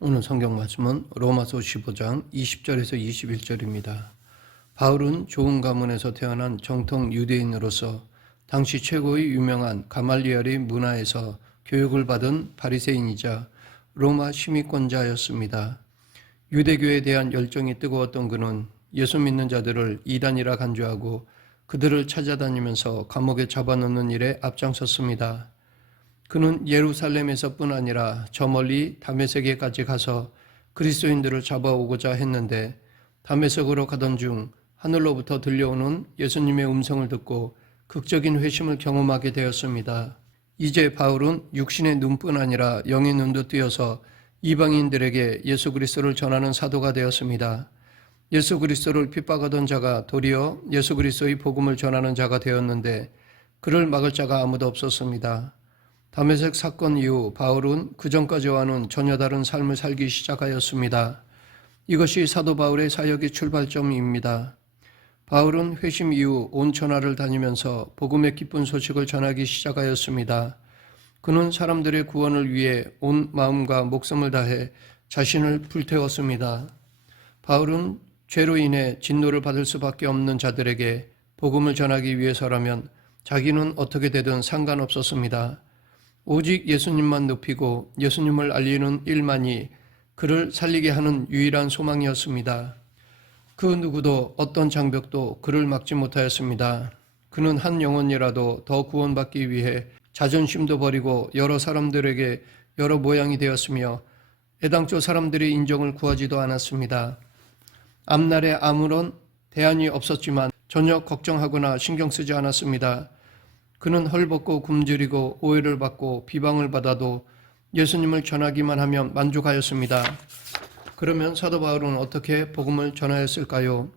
오늘 성경 말씀은 로마서 15장 20절에서 21절입니다. 바울은 좋은 가문에서 태어난 정통 유대인으로서 당시 최고의 유명한 가말리엘의 문화에서 교육을 받은 바리새인이자 로마 시민권자였습니다. 유대교에 대한 열정이 뜨거웠던 그는 예수 믿는 자들을 이단이라 간주하고 그들을 찾아다니면서 감옥에 잡아넣는 일에 앞장섰습니다. 그는 예루살렘에서뿐 아니라 저 멀리 다메섹에까지 가서 그리스도인들을 잡아오고자 했는데 다메섹으로 가던 중 하늘로부터 들려오는 예수님의 음성을 듣고 극적인 회심을 경험하게 되었습니다. 이제 바울은 육신의 눈뿐 아니라 영의 눈도 뜨여서 이방인들에게 예수 그리스도를 전하는 사도가 되었습니다. 예수 그리스도를 핍박하던 자가 도리어 예수 그리스도의 복음을 전하는 자가 되었는데 그를 막을 자가 아무도 없었습니다. 다메섹 사건 이후 바울은 그전까지와는 전혀 다른 삶을 살기 시작하였습니다. 이것이 사도 바울의 사역의 출발점입니다. 바울은 회심 이후 온 천하를 다니면서 복음의 기쁜 소식을 전하기 시작하였습니다. 그는 사람들의 구원을 위해 온 마음과 목숨을 다해 자신을 불태웠습니다. 바울은 죄로 인해 진노를 받을 수밖에 없는 자들에게 복음을 전하기 위해서라면 자기는 어떻게 되든 상관없었습니다. 오직 예수님만 높이고 예수님을 알리는 일만이 그를 살리게 하는 유일한 소망이었습니다. 그 누구도 어떤 장벽도 그를 막지 못하였습니다. 그는 한 영혼이라도 더 구원받기 위해 자존심도 버리고 여러 사람들에게 여러 모양이 되었으며 애당초 사람들의 인정을 구하지도 않았습니다. 앞날에 아무런 대안이 없었지만 전혀 걱정하거나 신경 쓰지 않았습니다. 그는 헐벗고 굶주리고 오해를 받고 비방을 받아도 예수님을 전하기만 하면 만족하였습니다. 그러면 사도 바울은 어떻게 복음을 전하였을까요?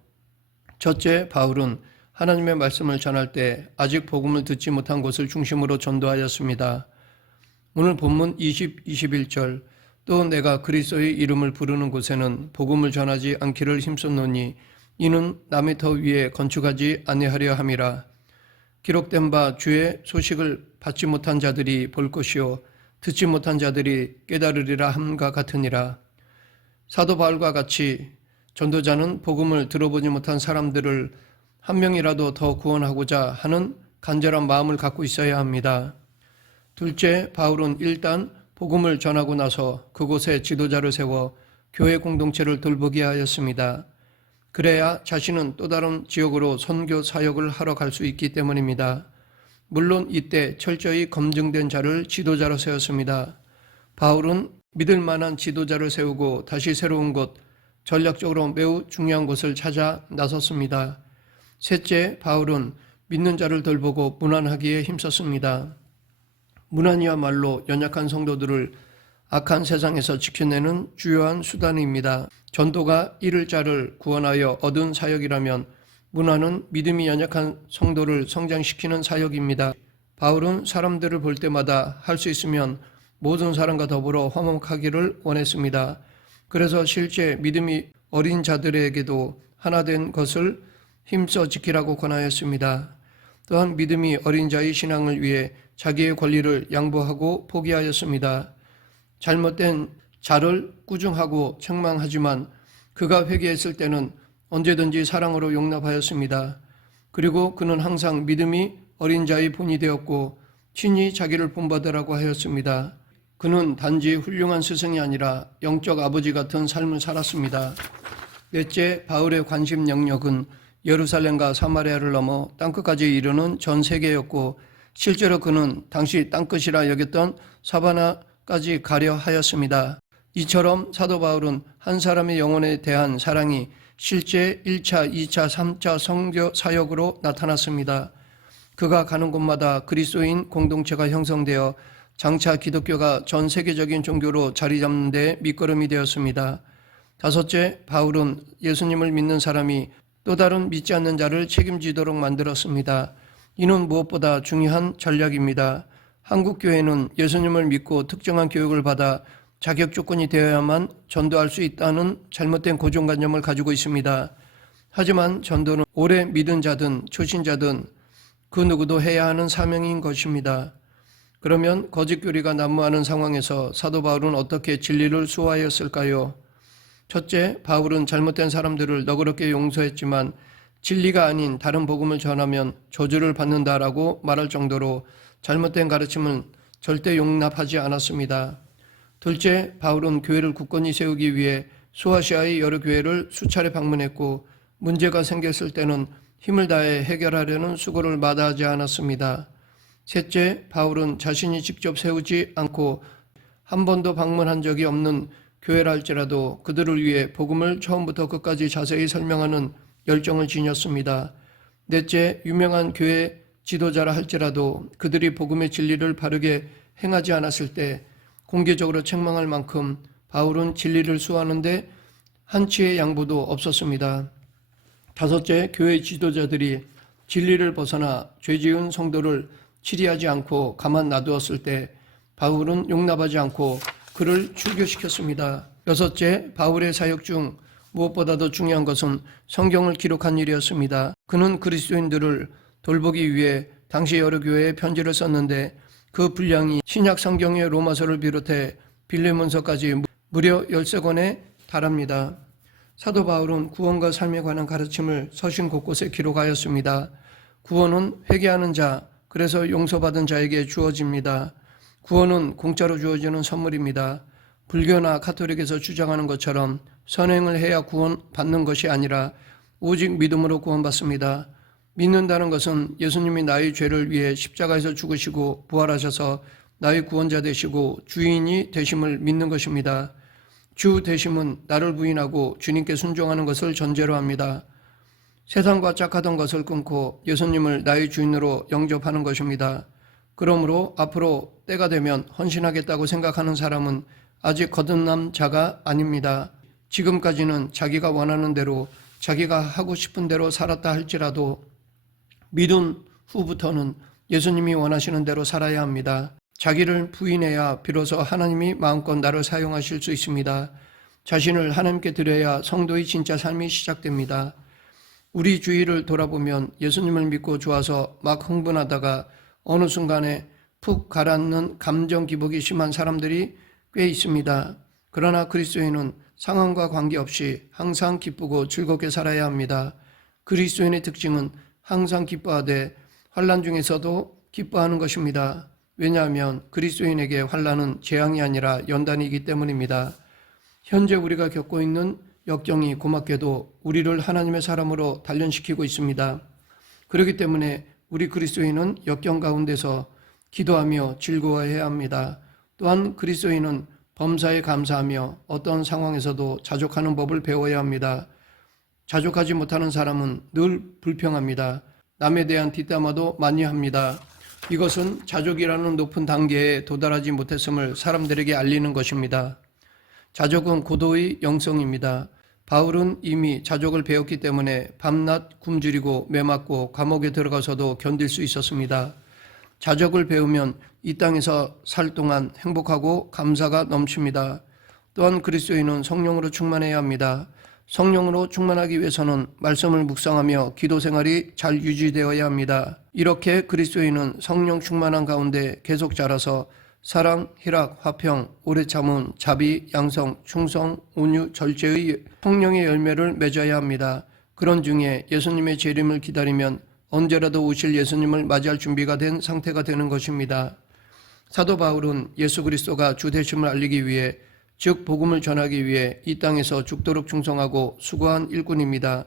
첫째, 바울은 하나님의 말씀을 전할 때 아직 복음을 듣지 못한 곳을 중심으로 전도하였습니다. 오늘 본문 20, 21절 또 내가 그리스도의 이름을 부르는 곳에는 복음을 전하지 않기를 힘썼노니 이는 남의 터 위에 건축하지 아니하려 함이라. 기록된 바 주의 소식을 받지 못한 자들이 볼 것이요 듣지 못한 자들이 깨달으리라 함과 같으니라. 사도 바울과 같이 전도자는 복음을 들어보지 못한 사람들을 한 명이라도 더 구원하고자 하는 간절한 마음을 갖고 있어야 합니다. 둘째, 바울은 일단 복음을 전하고 나서 그곳에 지도자를 세워 교회 공동체를 돌보게 하였습니다. 그래야 자신은 또 다른 지역으로 선교 사역을 하러 갈 수 있기 때문입니다. 물론 이때 철저히 검증된 자를 지도자로 세웠습니다. 바울은 믿을 만한 지도자를 세우고 다시 새로운 곳, 전략적으로 매우 중요한 곳을 찾아 나섰습니다. 셋째, 바울은 믿는 자를 돌보고 문안하기에 힘썼습니다. 문안이야말로 연약한 성도들을 악한 세상에서 지켜내는 주요한 수단입니다. 전도가 잃을 자를 구원하여 얻은 사역이라면 문화는 믿음이 연약한 성도를 성장시키는 사역입니다. 바울은 사람들을 볼 때마다 할 수 있으면 모든 사람과 더불어 화목하기를 원했습니다. 그래서 실제 믿음이 어린 자들에게도 하나 된 것을 힘써 지키라고 권하였습니다. 또한 믿음이 어린 자의 신앙을 위해 자기의 권리를 양보하고 포기하였습니다. 잘못된 자를 꾸중하고 책망하지만 그가 회개했을 때는 언제든지 사랑으로 용납하였습니다. 그리고 그는 항상 믿음이 어린 자의 본이 되었고 친히 자기를 본받으라고 하였습니다. 그는 단지 훌륭한 스승이 아니라 영적 아버지 같은 삶을 살았습니다. 넷째, 바울의 관심 영역은 예루살렘과 사마리아를 넘어 땅끝까지 이르는 전 세계였고 실제로 그는 당시 땅끝이라 여겼던 사바나까지 가려 하였습니다. 이처럼 사도 바울은 한 사람의 영혼에 대한 사랑이 실제 1차, 2차, 3차 선교 사역으로 나타났습니다. 그가 가는 곳마다 그리스도인 공동체가 형성되어 장차 기독교가 전 세계적인 종교로 자리 잡는 데 밑거름이 되었습니다. 다섯째, 바울은 예수님을 믿는 사람이 또 다른 믿지 않는 자를 책임지도록 만들었습니다. 이는 무엇보다 중요한 전략입니다. 한국 교회는 예수님을 믿고 특정한 교육을 받아 자격 조건이 되어야만 전도할 수 있다는 잘못된 고정관념을 가지고 있습니다. 하지만 전도는 오래 믿은 자든 초신자든 그 누구도 해야 하는 사명인 것입니다. 그러면 거짓교리가 난무하는 상황에서 사도 바울은 어떻게 진리를 수호하였을까요? 첫째, 바울은 잘못된 사람들을 너그럽게 용서했지만 진리가 아닌 다른 복음을 전하면 저주를 받는다라고 말할 정도로 잘못된 가르침은 절대 용납하지 않았습니다. 둘째, 바울은 교회를 굳건히 세우기 위해 소아시아의 여러 교회를 수차례 방문했고 문제가 생겼을 때는 힘을 다해 해결하려는 수고를 마다하지 않았습니다. 셋째, 바울은 자신이 직접 세우지 않고 한 번도 방문한 적이 없는 교회라 할지라도 그들을 위해 복음을 처음부터 끝까지 자세히 설명하는 열정을 지녔습니다. 넷째, 유명한 교회 지도자라 할지라도 그들이 복음의 진리를 바르게 행하지 않았을 때 공개적으로 책망할 만큼 바울은 진리를 수호하는데 한치의 양보도 없었습니다. 다섯째, 교회 지도자들이 진리를 벗어나 죄지은 성도를 치리하지 않고 가만 놔두었을 때 바울은 용납하지 않고 그를 출교시켰습니다. 여섯째, 바울의 사역 중 무엇보다도 중요한 것은 성경을 기록한 일이었습니다. 그는 그리스도인들을 돌보기 위해 당시 여러 교회에 편지를 썼는데 그 분량이 신약 성경의 로마서를 비롯해 빌레몬서까지 무려 13권에 달합니다. 사도 바울은 구원과 삶에 관한 가르침을 서신 곳곳에 기록하였습니다. 구원은 회개하는 자, 그래서 용서받은 자에게 주어집니다. 구원은 공짜로 주어지는 선물입니다. 불교나 카톨릭에서 주장하는 것처럼 선행을 해야 구원받는 것이 아니라 오직 믿음으로 구원받습니다. 믿는다는 것은 예수님이 나의 죄를 위해 십자가에서 죽으시고 부활하셔서 나의 구원자 되시고 주인이 되심을 믿는 것입니다. 주 되심은 나를 부인하고 주님께 순종하는 것을 전제로 합니다. 세상과 짝하던 것을 끊고 예수님을 나의 주인으로 영접하는 것입니다. 그러므로 앞으로 때가 되면 헌신하겠다고 생각하는 사람은 아직 거듭난 자가 아닙니다. 지금까지는 자기가 원하는 대로 자기가 하고 싶은 대로 살았다 할지라도 믿은 후부터는 예수님이 원하시는 대로 살아야 합니다. 자기를 부인해야 비로소 하나님이 마음껏 나를 사용하실 수 있습니다. 자신을 하나님께 드려야 성도의 진짜 삶이 시작됩니다. 우리 주위를 돌아보면 예수님을 믿고 좋아서 막 흥분하다가 어느 순간에 푹 가라앉는 감정 기복이 심한 사람들이 꽤 있습니다. 그러나 그리스도인은 상황과 관계없이 항상 기쁘고 즐겁게 살아야 합니다. 그리스도인의 특징은 항상 기뻐하되 환난 중에서도 기뻐하는 것입니다. 왜냐하면 그리스도인에게 환난은 재앙이 아니라 연단이기 때문입니다. 현재 우리가 겪고 있는 역경이 고맙게도 우리를 하나님의 사람으로 단련시키고 있습니다. 그렇기 때문에 우리 그리스도인은 역경 가운데서 기도하며 즐거워해야 합니다. 또한 그리스도인은 범사에 감사하며 어떤 상황에서도 자족하는 법을 배워야 합니다. 자족하지 못하는 사람은 늘 불평합니다. 남에 대한 뒷담화도 많이 합니다. 이것은 자족이라는 높은 단계에 도달하지 못했음을 사람들에게 알리는 것입니다. 자족은 고도의 영성입니다. 바울은 이미 자족을 배웠기 때문에 밤낮 굶주리고 매맞고 감옥에 들어가서도 견딜 수 있었습니다. 자족을 배우면 이 땅에서 살 동안 행복하고 감사가 넘칩니다. 또한 그리스도인은 성령으로 충만해야 합니다. 성령으로 충만하기 위해서는 말씀을 묵상하며 기도 생활이 잘 유지되어야 합니다. 이렇게 그리스도인은 성령 충만한 가운데 계속 자라서 사랑, 희락, 화평, 오래 참음, 자비, 양성, 충성, 온유, 절제의 성령의 열매를 맺어야 합니다. 그런 중에 예수님의 재림을 기다리면 언제라도 오실 예수님을 맞이할 준비가 된 상태가 되는 것입니다. 사도 바울은 예수 그리스도가 주 되심을 알리기 위해 즉 복음을 전하기 위해 이 땅에서 죽도록 충성하고 수고한 일꾼입니다.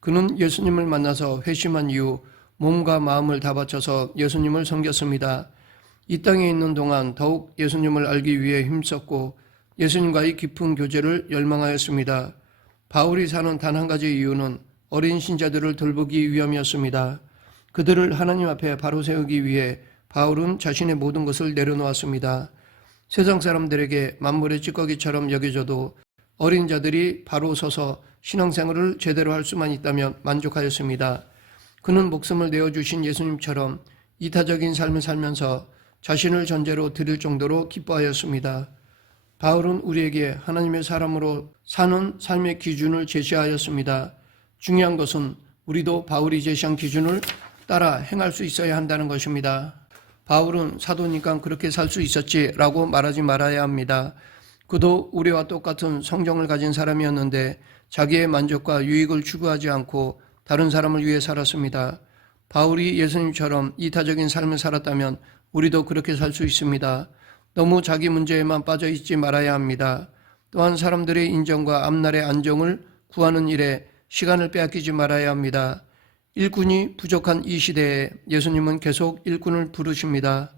그는 예수님을 만나서 회심한 이후 몸과 마음을 다 바쳐서 예수님을 섬겼습니다. 이 땅에 있는 동안 더욱 예수님을 알기 위해 힘썼고 예수님과의 깊은 교제를 열망하였습니다. 바울이 사는 단 한 가지 이유는 어린 신자들을 돌보기 위함이었습니다. 그들을 하나님 앞에 바로 세우기 위해 바울은 자신의 모든 것을 내려놓았습니다. 세상 사람들에게 만물의 찌꺼기처럼 여겨져도 어린 자들이 바로 서서 신앙생활을 제대로 할 수만 있다면 만족하였습니다. 그는 목숨을 내어주신 예수님처럼 이타적인 삶을 살면서 자신을 전제로 드릴 정도로 기뻐하였습니다. 바울은 우리에게 하나님의 사람으로 사는 삶의 기준을 제시하였습니다. 중요한 것은 우리도 바울이 제시한 기준을 따라 행할 수 있어야 한다는 것입니다. 바울은 사도니까 그렇게 살 수 있었지라고 말하지 말아야 합니다. 그도 우리와 똑같은 성정을 가진 사람이었는데 자기의 만족과 유익을 추구하지 않고 다른 사람을 위해 살았습니다. 바울이 예수님처럼 이타적인 삶을 살았다면 우리도 그렇게 살 수 있습니다. 너무 자기 문제에만 빠져 있지 말아야 합니다. 또한 사람들의 인정과 앞날의 안정을 구하는 일에 시간을 빼앗기지 말아야 합니다. 일꾼이 부족한 이 시대에 예수님은 계속 일꾼을 부르십니다.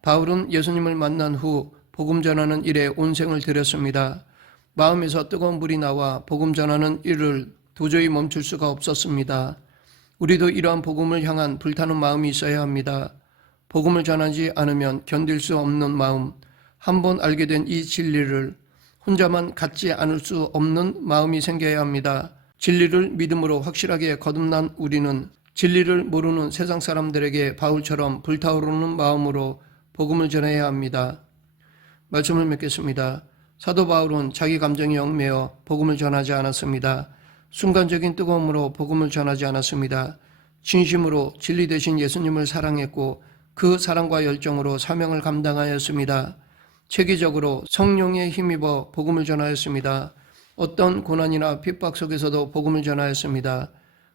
바울은 예수님을 만난 후 복음 전하는 일에 온 생을 들였습니다. 마음에서 뜨거운 불이 나와 복음 전하는 일을 도저히 멈출 수가 없었습니다. 우리도 이러한 복음을 향한 불타는 마음이 있어야 합니다. 복음을 전하지 않으면 견딜 수 없는 마음, 한번 알게 된 이 진리를 혼자만 갖지 않을 수 없는 마음이 생겨야 합니다. 진리를 믿음으로 확실하게 거듭난 우리는 진리를 모르는 세상 사람들에게 바울처럼 불타오르는 마음으로 복음을 전해야 합니다. 말씀을 맺겠습니다. 사도 바울은 자기 감정이 얽매여 복음을 전하지 않았습니다. 순간적인 뜨거움으로 복음을 전하지 않았습니다. 진심으로 진리 되신 예수님을 사랑했고 그 사랑과 열정으로 사명을 감당하였습니다. 체계적으로 성령에 힘입어 복음을 전하였습니다. 어떤 고난이나 핍박 속에서도 복음을 전하였습니다.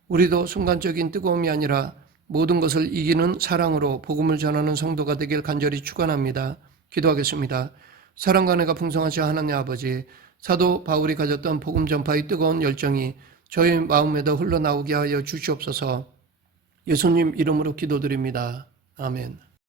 우리도 순간적인 뜨거움이 아니라 모든 것을 이기는 사랑으로 복음을 전하는 성도가 되길 간절히 축원합니다. 기도하겠습니다. 사랑과 은혜가 풍성하신 하나님 아버지, 사도 바울이 가졌던 복음 전파의 뜨거운 열정이 저희 마음에도 흘러나오게 하여 주시옵소서. 예수님 이름으로 기도드립니다. 아멘.